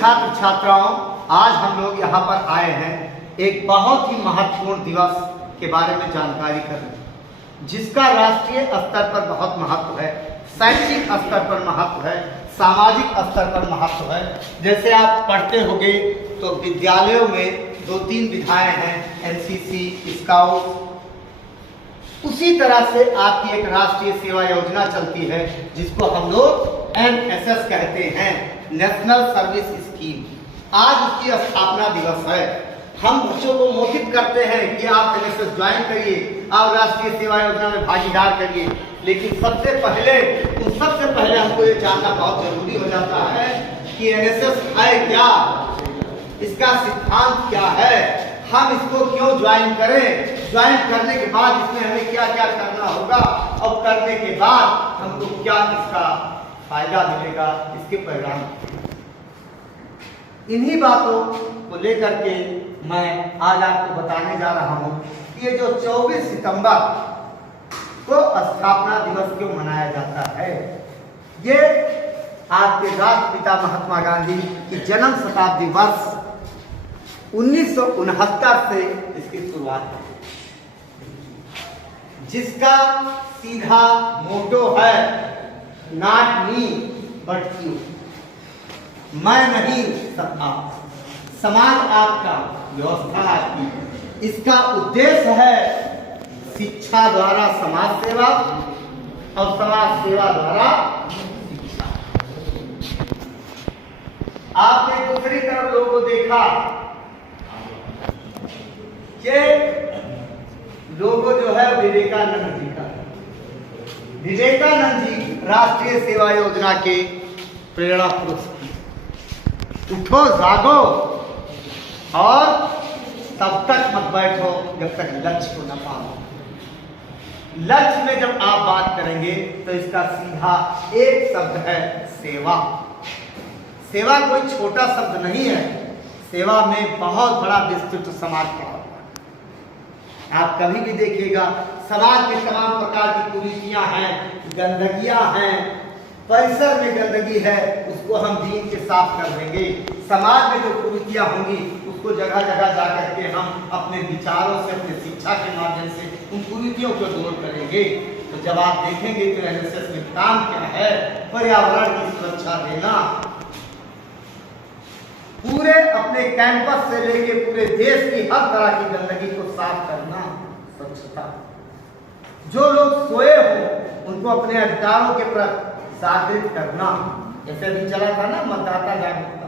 छात्र छात्राओं, आज हम लोग यहाँ पर आए हैं एक बहुत ही महत्वपूर्ण दिवस के बारे में जानकारी करने, जिसका राष्ट्रीय स्तर पर बहुत महत्व है, शैक्षिक स्तर पर महत्व है, सामाजिक स्तर पर महत्व है। जैसे आप पढ़ते होंगे तो विद्यालयों में 2-3 विधाएं हैं, एनसीसी, स्काउट। उसी तरह से आपकी एक राष्ट्रीय सेवा योजना चलती है जिसको हम लोग एनएसएस कहते हैं, नेशनल सर्विस स्कीम। आज उसकी स्थापना दिवस है। हम बच्चों को मोटिव करते हैं कि आप एनएसएस ज्वाइन करिए, आप राष्ट्रीय सेवा योजना में भागीदार करिए। लेकिन सबसे पहले हमको ये जानना बहुत जरूरी हो जाता है कि एनएसएस है क्या, इसका सिद्धांत क्या है, हम इसको क्यों ज्वाइन करें, ज्वाइन करने के बाद इसमें हमें क्या क्या करना होगा और करने के बाद हमको क्या इसका फायदा मिलेगा, इसके परिणाम। इन्हीं बातों को लेकर के मैं आज आपको बताने जा रहा हूं कि ये जो 24 सितंबर को स्थापना दिवस क्यों मनाया जाता है। ये आपके राष्ट्रपिता महात्मा गांधी की जन्म शताब्दी वर्ष 1969 से इसकी शुरुआत है, जिसका सीधा मोटो है नॉट मी बट यू, मैं नहीं सब आप, समाज आपका, व्यवस्था आपकी। इसका उद्देश्य है शिक्षा द्वारा समाज सेवा और समाज सेवा द्वारा शिक्षा। आपने दूसरी तरफ लोगों को देखा कि लोगो जो है विवेकानंद जी का, विवेकानंद जी राष्ट्रीय सेवा योजना के प्रेरणा पुरुष। उठो जागो और तब तक मत बैठो जब तक लक्ष्य को न पाओ। लक्ष्य में जब आप बात करेंगे तो इसका सीधा एक शब्द है सेवा। सेवा कोई छोटा शब्द नहीं है, सेवा में बहुत बड़ा विस्तृत समाज का होता है। आप कभी भी देखिएगा समाज में तमाम प्रकार की कुरीतियां हैं, गंदगियां हैं, परिसर में गंदगी है, उसको हम दीन के साफ कर देंगे। समाज में जो कुरीतियां होंगी उसको जगह जगह जाकर के हम अपने विचारों से, अपने शिक्षा के माध्यम से उन कुरीतियों को दूर करेंगे। तो जब आप देखेंगे तो एनएसएस में काम क्या है, पर्यावरण की सुरक्षा देना, पूरे अपने कैंपस से लेके पूरे देश की हर तरह की गंदगी को साफ करना, स्वच्छता। जो लोग सोए हो उनको अपने अधिकारों के प्रति जागृत करना। जैसे भी चला था ना मतदाता जागरूकता,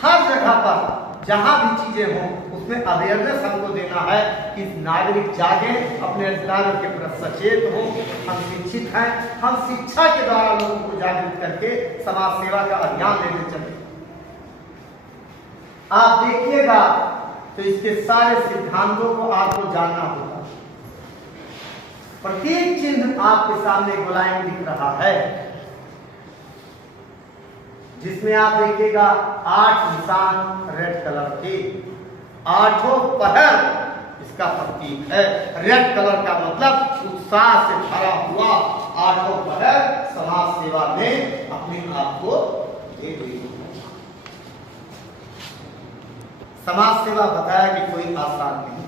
हर जगह पर जहां भी चीजें हों उसमें अवेयरनेस हमको देना है कि नागरिक जागे, अपने अधिकारों के प्रति सचेत हो। हम शिक्षित हैं, हम शिक्षा के द्वारा लोगों को जागृत करके समाज सेवा का अभियान लेने चले। आप देखिएगा तो इसके सारे सिद्धांतों को आपको जानना होगा। प्रतीक चिन्ह आपके सामने गोलाई में दिख रहा है, जिसमें आप देखिएगा 8 निशान रेड कलर के, 8 पहर इसका प्रतीक है। रेड कलर का मतलब उत्साह से भरा हुआ 8 पहर समाज सेवा में अपने आप को दे देना। समाज सेवा बताया कि कोई आसान नहीं।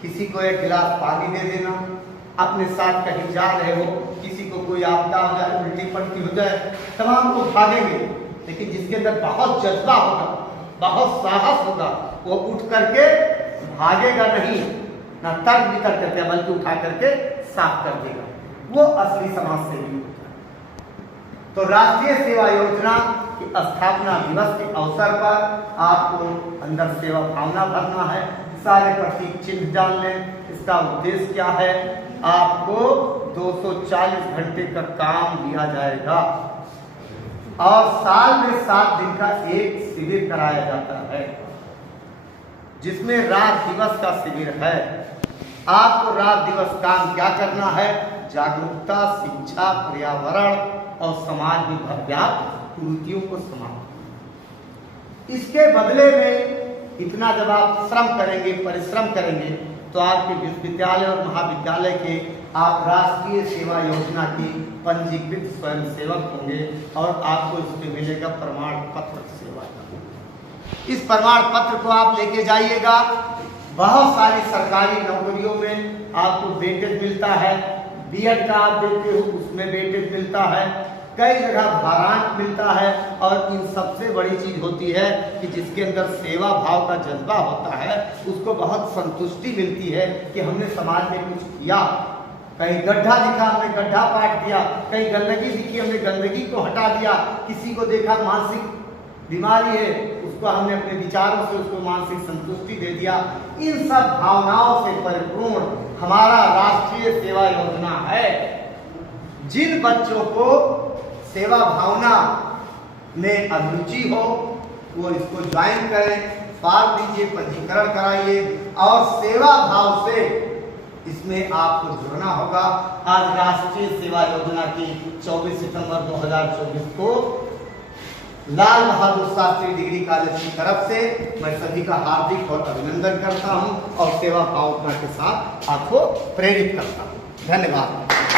किसी को एक गिलास पानी दे देना, अपने साथ कहीं जा रहे हो, किसी को कोई आपदा हो जाए, उल्टी पलटी हो जाए, तमाम लोग भागेंगे, लेकिन जिसके अंदर बहुत जज्बा होगा, बहुत साहस होगा, वो उठ करके भागेगा नहीं, ना तर्क वितर्क करके, बल्कि उठा करके साफ कर देगा। वो असली समाज सेवी होता है। तो राष्ट्रीय सेवा योजना की स्थापना दिवस के अवसर पर आपको अंदर सेवा भावना भरना है, सारे प्रतीक चिन्ह जान लें। इसका उद्देश्य क्या है, आपको 240 घंटे का काम दिया जाएगा और साल में 7 दिन का एक शिविर कराया जाता है, जिसमें रात दिवस का शिविर है। आपको रात दिवस काम क्या करना है, जागरूकता, शिक्षा, पर्यावरण और समाज में व्याप्त कुरीतियों को समाप्त। इसके बदले में इतना जब आप श्रम करेंगे, परिश्रम करेंगे, तो आपके विश्वविद्यालय और महाविद्यालय के आप राष्ट्रीय सेवा योजना की पंजीकृत स्वयंसेवक होंगे और आपको इसमें मिलेगा प्रमाण पत्र सेवा का। इस प्रमाण पत्र को आप लेके जाइएगा। बहुत सारी सरकारी नौकरियों में आपको वेटेज मिलता है, बीएड का आप देते हो उसमें वेटेज मिलता है, कई जगह भारांक मिलता है। और इन सबसे बड़ी चीज होती है कि जिसके अंदर सेवा भाव का जज्बा होता है उसको बहुत संतुष्टि मिलती है कि हमने समाज में कुछ किया। कहीं गड्ढा दिखा हमने गड्ढा पाट दिया, कहीं गंदगी दिखी हमने गंदगी को हटा दिया, किसी को देखा मानसिक बीमारी है उसको हमने अपने विचारों से उसको मानसिक संतुष्टि दे दिया। इन सब भावनाओं से परिपूर्ण हमारा राष्ट्रीय सेवा योजना है। जिन बच्चों को सेवा भावना में अभिरुचि हो वो इसको ज्वाइन करें, फॉर्म दीजिए, पंजीकरण कराइए और सेवा भाव से इसमें आपको जुड़ना होगा। आज राष्ट्रीय सेवा योजना की 24 सितंबर 2024 को लाल बहादुर शास्त्री डिग्री कॉलेज की तरफ से मैं सभी का हार्दिक और अभिनंदन करता हूं और सेवा भावना के साथ आपको प्रेरित करता हूं। धन्यवाद।